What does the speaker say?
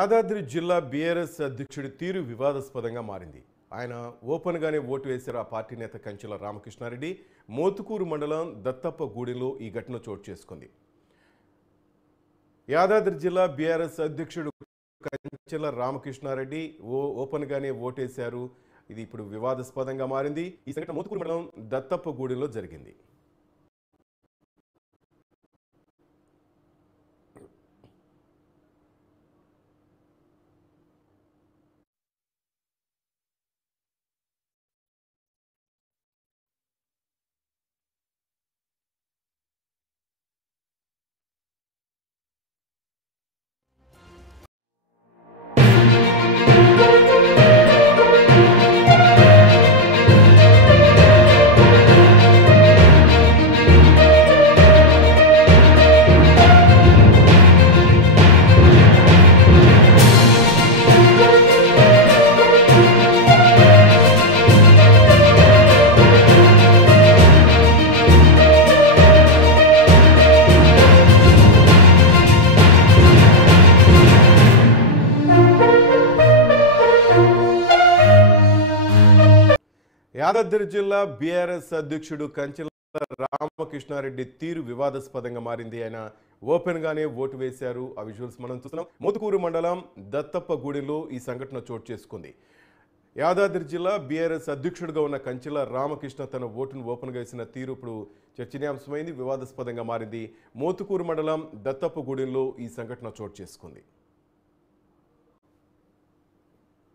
యాదాద్రి జిల్లా బీఆర్ఎస్ అధ్యక్షుడి తీరు వివాదాస్పదంగా మారింది. ఆయన ఓపెన్గానే ఓటు వేశారు. ఆ పార్టీ నేత కంచెల రామకృష్ణారెడ్డి మోతుకూరు మండలం దత్తప్పగూడెంలో ఈ ఘటన చోటు చేసుకుంది. యాదాద్రి జిల్లా బీఆర్ఎస్ అధ్యక్షుడు కంచెల రామకృష్ణారెడ్డి ఓపెన్గానే ఓటేశారు. ఇది ఇప్పుడు వివాదాస్పదంగా మారింది. ఈ సంఘటన మోతుకూరు మండలం దత్తప్పగూడెంలో జరిగింది. యాదాద్రి జిల్లా బీఆర్ఎస్ అధ్యక్షుడు కంచెల రామకృష్ణారెడ్డి తీరు వివాదాస్పదంగా మారింది. ఆయన ఓపెన్గానే ఓటు వేశారు. ఆ విజువల్స్ మనం చూస్తున్నాం. మోతుకూరు మండలం దత్తప్పగూడెంలో ఈ సంఘటన చోటు చేసుకుంది. యాదాద్రి జిల్లా బీఆర్ఎస్ అధ్యక్షుడిగా ఉన్న కంచెల రామకృష్ణ తన ఓటును ఓపెన్గా వేసిన తీరు ఇప్పుడు చర్చనీయాంశమైంది, వివాదాస్పదంగా మారింది. మోతుకూరు మండలం దత్తప్పగూడెంలో ఈ సంఘటన చోటు చేసుకుంది.